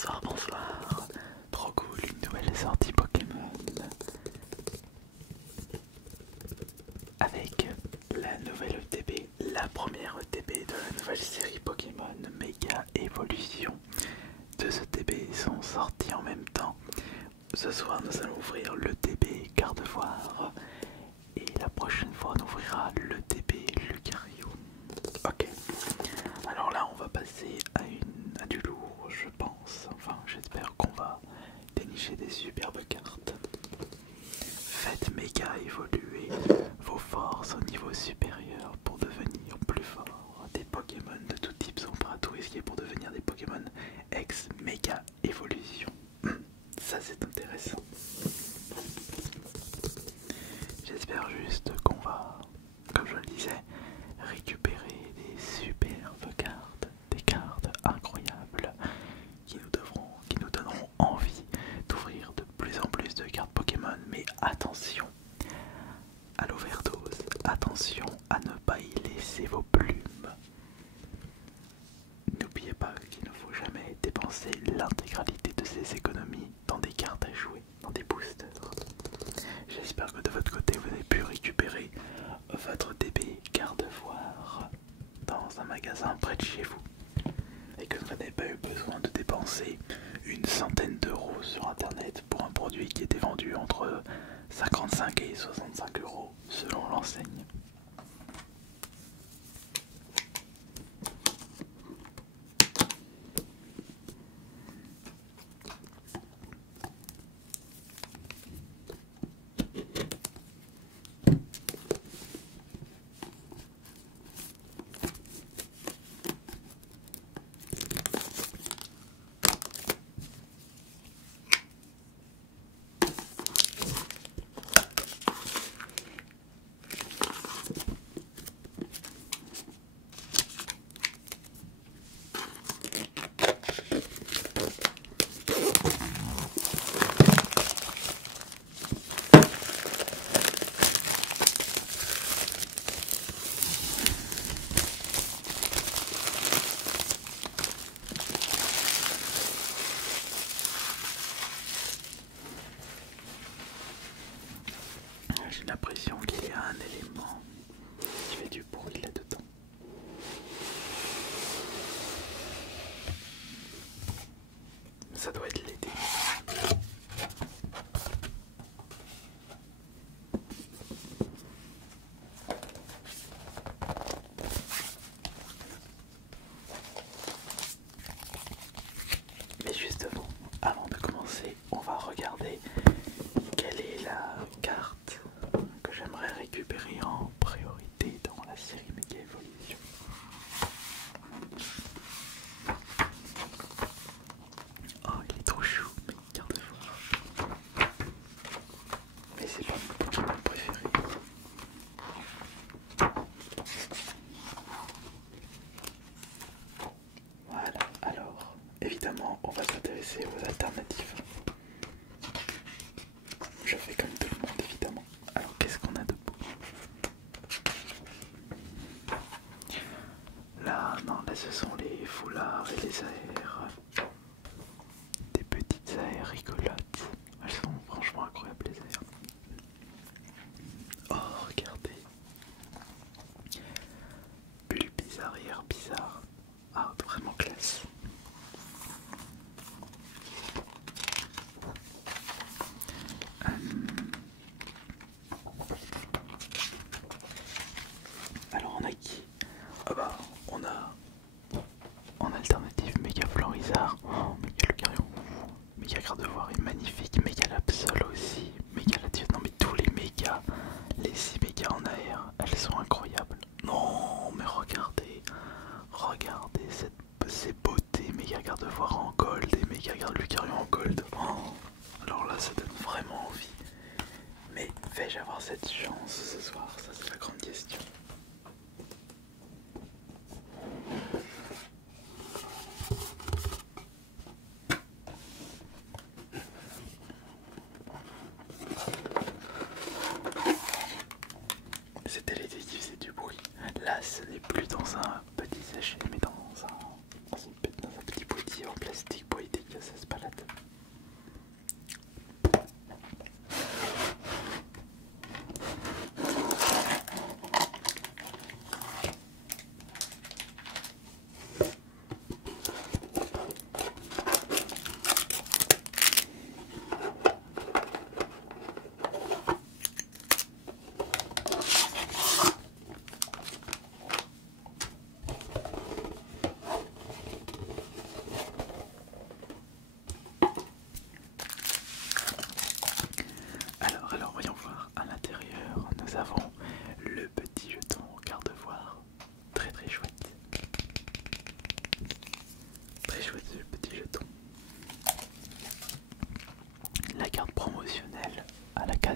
Bonsoir, bonsoir. Trop cool, une nouvelle sortie Pokémon. Avec la nouvelle ETB, la première ETB de la nouvelle série Pokémon Méga Évolution. Deux ETB sont sortis en même temps. Ce soir, nous allons ouvrir l'ETB Gardevoir. Et la prochaine fois, on ouvrira l'ETB Lucario. Ok. Alors là, on va passer à du lourd, je pense. Enfin, j'espère qu'on va dénicher des superbes cartes. Faites méga évoluer vos forces au niveau supérieur pour devenir plus fort. Des Pokémon de tout type sont prêts à tout risquer pour devenir des Pokémon ex méga évolution. Ça, c'est intéressant. J'espère juste qu'on va, comme je le disais, récupérer des superbes cartes, des cartes incroyables qui nous donneront envie d'ouvrir de plus en plus de cartes Pokémon. Mais attention à l'overdose, attention à ne pas y laisser vos plumes. N'oubliez pas qu'il ne faut jamais dépenser l'intégralité de ses économies dans des cartes à jouer, dans des boosters. J'espère que de votre côté vous avez pu récupérer votre DB Gardevoir dans un magasin près de chez vous et que vous n'avez pas eu besoin de dépenser une centaine d'euros sur internet pour un produit qui était vendu entre 55 et 65 euros selon l'enseigne. J'ai l'impression qu'il y a un élément qui fait du bruit là-dedans. Ça doit être l'été. Mais justement, avant de commencer, on va regarder quelle est la carte que j'aimerais récupérer en priorité dans la série Méga Évolution. Oh, il est trop chou, mais Gardevoir. Mais c'est pas mon Pokémon préféré. Voilà, alors, évidemment, on va s'intéresser aux alternatives. Je fais comme tout le monde, évidemment. Alors, qu'est-ce qu'on a de beau? Là, non, là, ce sont les foulards et les aères. Des petites aères rigolotes. Elles sont franchement incroyables, les aères. Oh, regardez. Bulle bizarre, air bizarre. Ah, vraiment classe. Alors on a qui? Ah bah on a en alternative Méga Florizard, oh, Méga Lucario, Méga Gardevoir est magnifique, Méga Lapsol aussi, Méga Latios, non mais tous les mégas, les 6 mégas en air, elles sont incroyables. Non mais regardez, regardez ces beautés, Méga Gardevoir en gold et Méga Lucario en gold. Oh, alors là ça donne vraiment envie. Mais vais-je avoir cette chance ce soir? Ça c'est la grande question. C'était l'été qui faisait du bruit. Là ce n'est plus dans un petit sachet mais dans un petit boîtier en plastique pour éviter que ça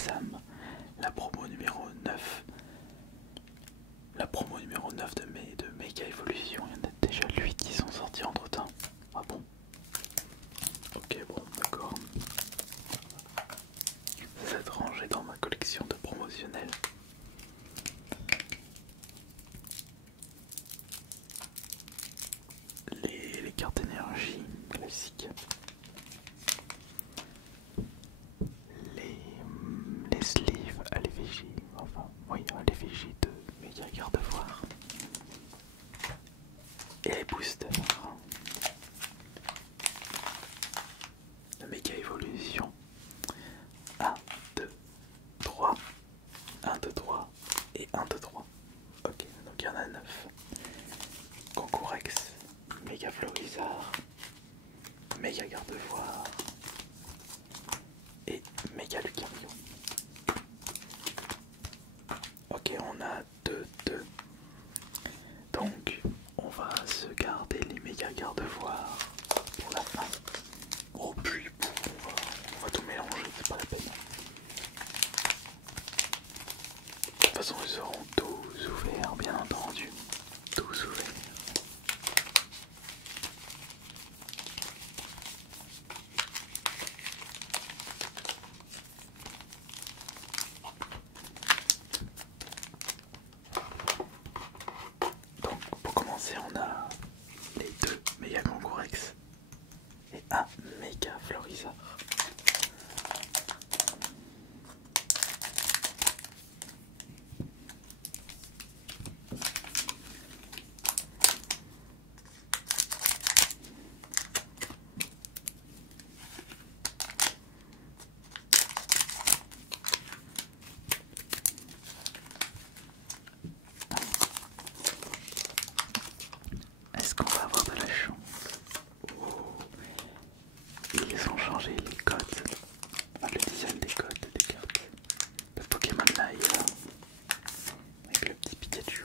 Shazam, la promo numéro 9. La promo numéro 9 de Mega Evolution, il y en a déjà 8 qui sont sortis entre temps. Ah bon? Ok, bon, d'accord. Ça s'est rangé dans ma collection de promotionnels. Les cartes énergie classiques. Les sleeves à l'effigie, enfin, oui, à l'effigie de Mega Gardevoir. Et les boosters de Mega Evolution. 1, 2, 3. 1, 2, 3 et 1, 2, 3. Ok, donc il y en a 9. Concourex, Mega Florizard, Mega Gardevoir et Mega Lucario. Ok, on a 2, 2. Donc, on va se garder les Mega Gardevoir pour la fin. Oh, puis on va tout mélanger, c'est pas la peine. De toute façon, ils seront tous ouverts, bien entendu. Tous ouverts. Donc, pour commencer, on a les 2 Mega Concourex et un Mega Florizard. Est-ce qu'on va avoir de la chance? Oh. Ils ont changé les codes, le design des codes des cartes. Le Pokémon Live avec le petit Pikachu.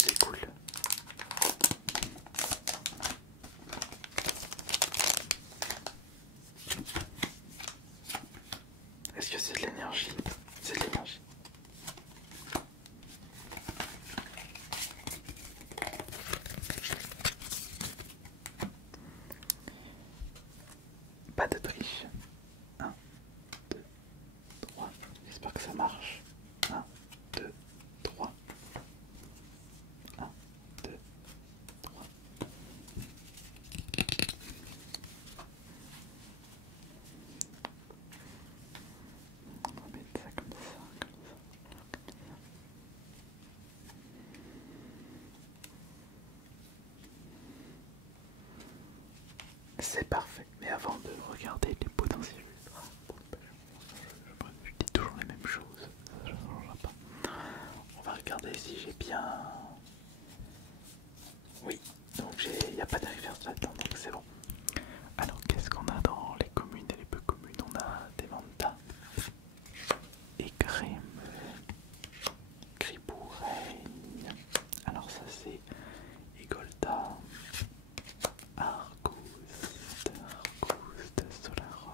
C'est cool. Est-ce que c'est de l'énergie? C'est de l'énergie. Pas de triche. 1, 2, 3. J'espère que ça marche. 1, 2, 3. 1, 2, 3. On va mettre ça comme ça, comme ça. C'est parfait. Mais avant de regarder les potentiels ultras, je dis toujours les mêmes choses. Ça ne changera pas. On va regarder si j'ai bien. Oui, donc il n'y a pas d'anniversaire là-dedans, donc c'est bon. Alors, qu'est-ce qu'on a dans les communes et les peu communes? On a des Manta et Criboureille. Alors, ça c'est Igolta, Argouste, Solaron,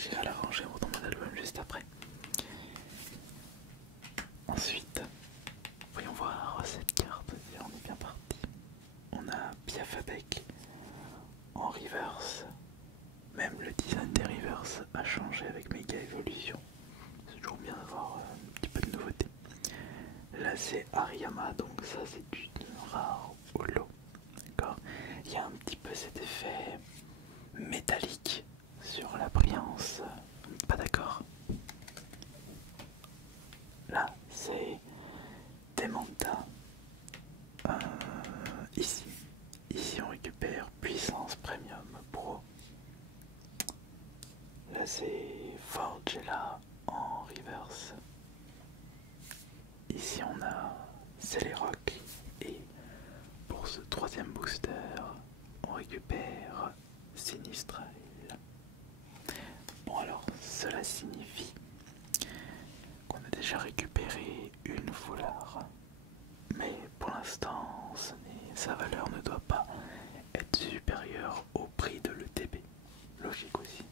j'irai la ranger dans mon album juste après. Ensuite, voyons voir cette carte, on est bien parti. On a Biafabek en reverse. Même le design des reverse a changé avec Mega Evolution. C'est toujours bien d'avoir un petit peu de nouveauté. Là c'est Ariyama, donc ça c'est une rare holo. D'accord. Il y a un petit peu cet effet métallique sur la brillance. Pas d'accord. Là c'est Demanta. Ici on récupère puissance premium pro. Là c'est Forgella en reverse. Ici on a Celerock et pour ce troisième booster on récupère Sinistral. Bon alors cela signifie qu'on a déjà récupéré une foulard, mais pour l'instant sa valeur ne doit pas être supérieure au prix de l'ETB. Logique aussi.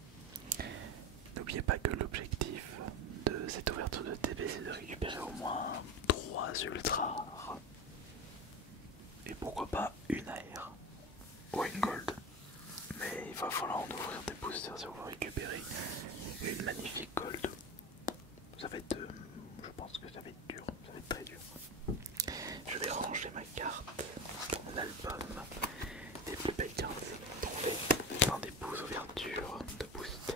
N'oubliez pas que l'objectif de cette ouverture de TB c'est de récupérer au moins 3 ultras rares. Et pourquoi pas une AR ou une gold. Mais il va falloir en ouvrir des boosters si on veut récupérer une magnifique gold. Ça va être, je pense que ça va être dur, ça va être très dur. Je vais ranger ma carte dans mon album des plus belles cartes trouvées dans des pouces ouvertures de boosters.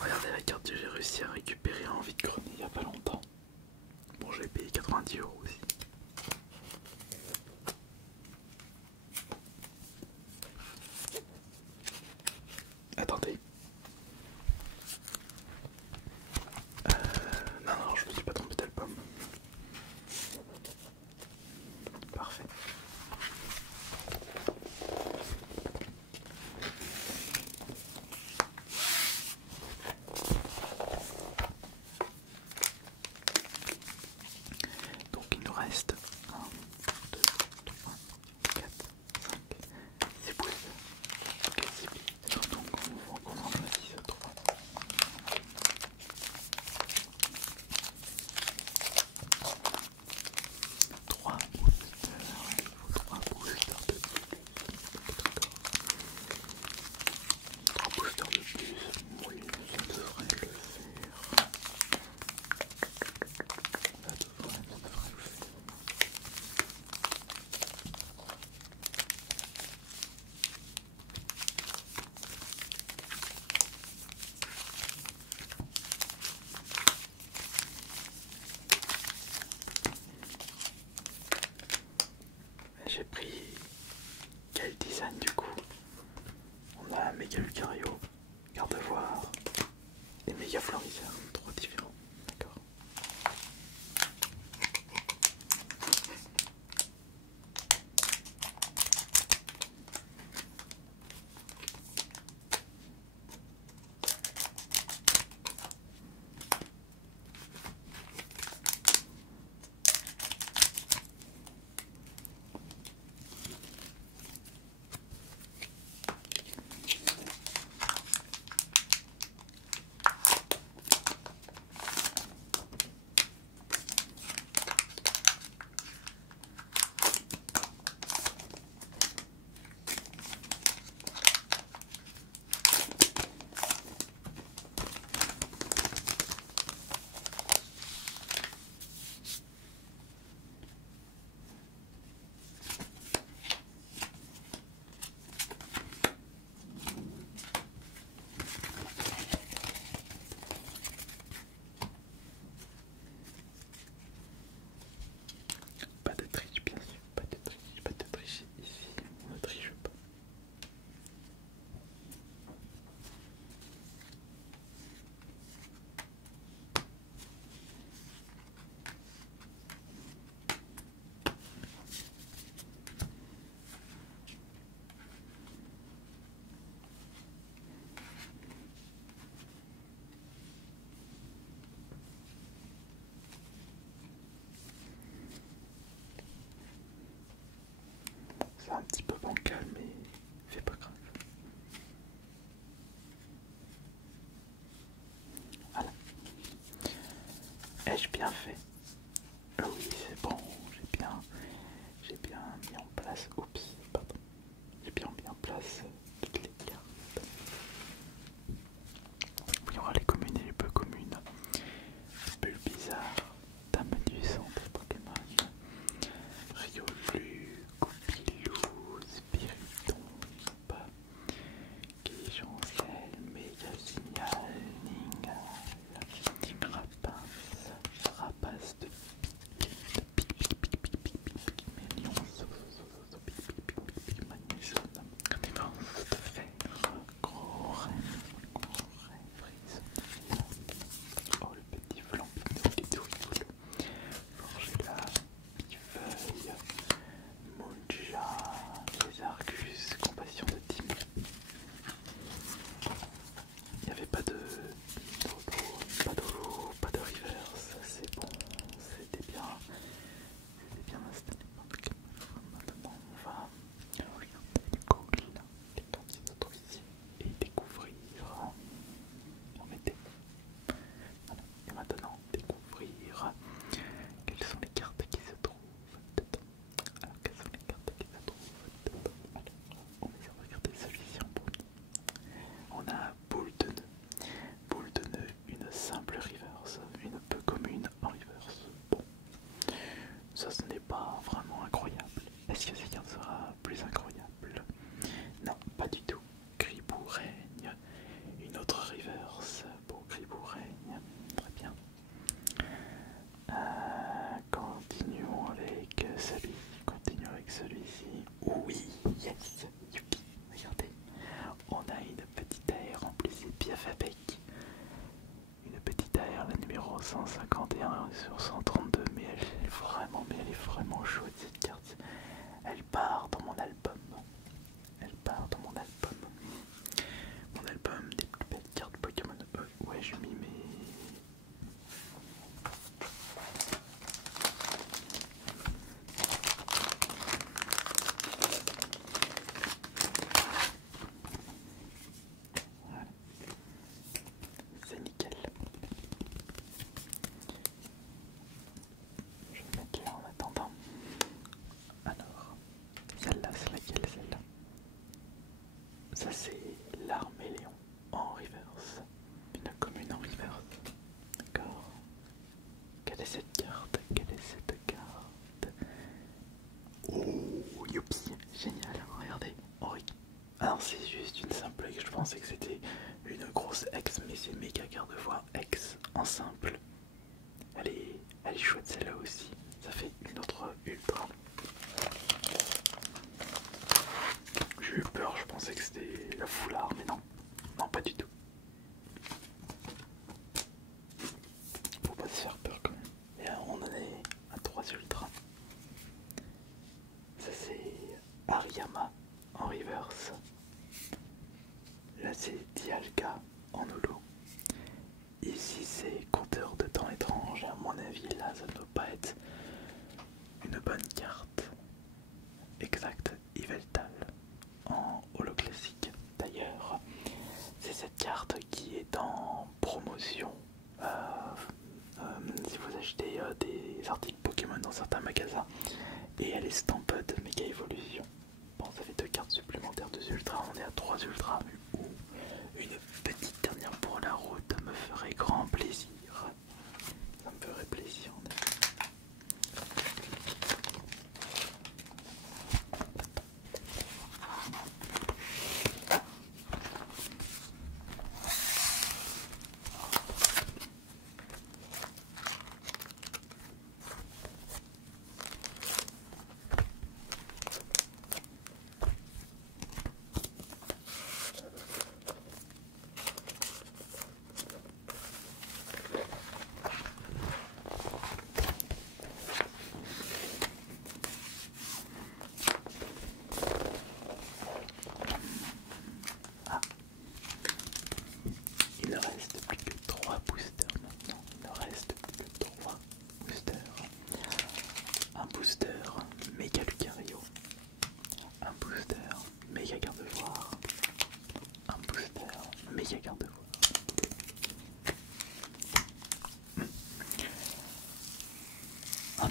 Regardez la carte que j'ai réussi à récupérer en vide-grenier il n'y a pas longtemps. Bon, j'ai payé 90 € aussi. Attendez. Non, je me suis pas trompé d'album. Parfait. Donc il nous reste 1, 2, 3, 4, 5, 6 pouces. Ok, c'est bien. Donc on en choisit 3. 3 boosters, il faut 3 boosters de plus. 3 boosters de plus, oui, ça devrait le faire. Ça devrait le faire. J'ai pris quel design du coup? On a Méga Lucario, Gardevoir et Méga Florizer, trop différents, d'accord. C'est un petit peu bancal, mais c'est pas grave. Voilà. Ai-je bien fait? Oui, c'est bon, j'ai bien mis en place. Oups, pardon. J'ai bien mis en place toutes les cartes. Il y aura les communes et les peu communes. Bulbizarre, Dame du centre Pokémon, Riolu, Goupilou, Spiritomb, Guijoncel, Mégasignal, Ningal, Rapace, Rapace de pic, Mignon, Magnésium, Défense de fer, Gros Rêve, Frise, oh le petit Flambino qui est tout rigolo, Forgela, Bifeuille, Munja, les Argus, Compassion de Tim. Il n'y avait pas de Dodo, pas de reverse, c'est bon, c'était bien installé. Maintenant on va regarder les colis, les cartes qui se trouvent ici et découvrir en été. Voilà. Et maintenant découvrir quelles sont les cartes qui se trouvent dedans. Alors quelles sont les cartes qui se trouvent dedans? Alors on va regarder celui-ci en premier. On a Boule de Nœud. Boule de Nœud, une simple reverse, une peu commune en reverse. Bon, ça ce n'est pas vraiment incroyable. Est-ce que cette carte sera plus incroyable? Non, pas du tout. Gribou règne, une autre reverse pour Gribou règne. Très bien. Continuons avec celui-ci. Oui, yes, Yuki, regardez. On a une petite aire remplie bien avec une petite aire, la numéro 151 sur 132, mais elle est vraiment chouette cette carte. Elle part dans mon album. Mon album des plus belles cartes Pokémon. Ouais, je m'y mets. Voilà. C'est nickel. Je vais mettre là en attendant. Alors, celle-là, c'est laquelle celle-là? Ça c'est l'Arméléon en reverse. Une commune en reverse. D'accord. Quelle est cette carte? Oh, youpi, génial, regardez. Oh, oui. Alors c'est juste une simple X, je pensais que c'était une grosse X, mais c'est méga carte de voix X en simple. Elle est chouette celle-là aussi. Ça fait une autre ultra. J'ai eu peur, je pensais que c'était la foulard, mais non. Non, pas du tout. Faut pas se faire peur quand même. Et on en est à 3 ultras. Ça c'est Ariyama en reverse. Là c'est Dialga en holo. Ici c'est Compteur de temps étrange. À mon avis là ça ne doit pas être une bonne carte. Exact, Yveltal en holo classique. D'ailleurs c'est cette carte qui est en promotion. Si vous achetez des articles Pokémon dans certains magasins, et elle est stamp de méga évolution. Bon, ça fait 2 cartes supplémentaires, 2 ultras, on est à 3 ultras, mais une petite dernière pour la route me ferait grand plaisir. Ça me ferait plaisir.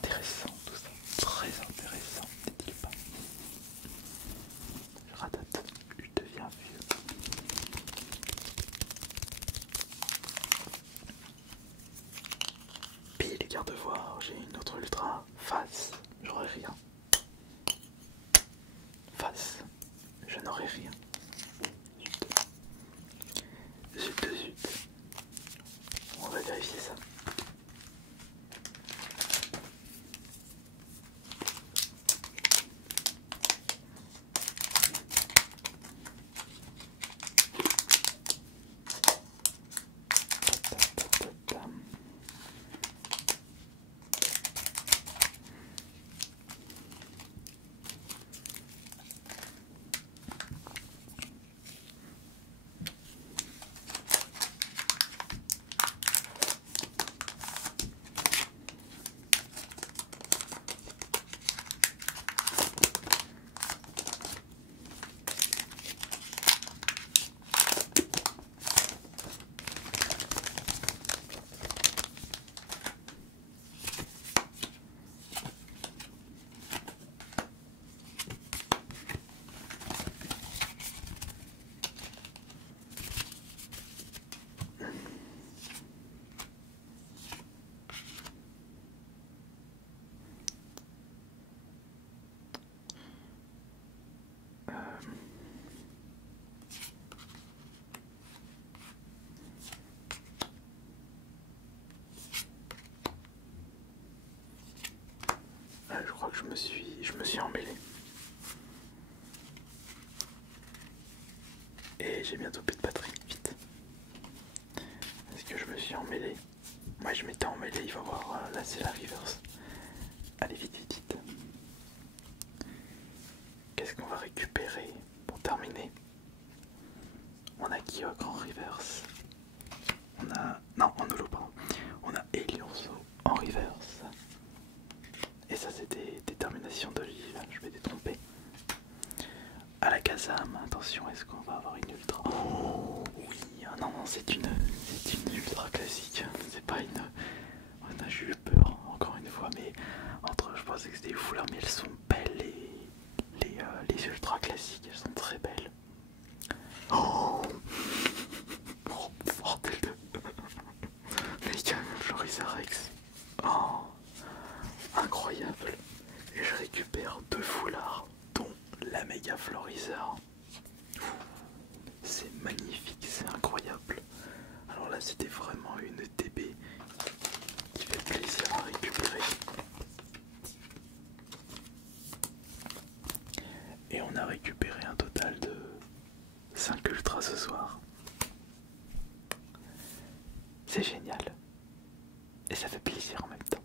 intéressant tout ça, très intéressant, n'est-il pas? Je radote, je deviens vieux. Puis les garde-voir, j'ai une autre ultra, face, j'aurai rien. Face, je n'aurai rien. Zut de zut. On va vérifier ça. Je crois que je me suis emmêlé. Et j'ai bientôt plus de batterie, vite. Est-ce que je me suis emmêlé? Moi je m'étais emmêlé, il va voir, là c'est la reverse. Allez vite, vite, vite. Qu'est-ce qu'on va récupérer pour terminer? On a Kyogre en reverse. On a... non, en holo, pardon. On a Elionzo en reverse. Et ça c'était détermination d'Olive, je m'étais trompé. Alakazam, attention, est-ce qu'on va avoir une ultra? Oh oui, non, non, c'est une ultra classique. C'est pas une... j'ai eu peur encore une fois, mais entre, je pensais que c'était des foulards, mais elles sont belles, les ultra classiques, elles sont très belles. Oh, oh bordel de... Mega Florisarex. Oh, incroyable. Et je récupère 2 foulards, dont la méga Florizard. C'est magnifique, c'est incroyable. Alors là, c'était vraiment une TB qui fait plaisir à récupérer. Et on a récupéré un total de 5 ultras ce soir. C'est génial. Et ça fait plaisir en même temps.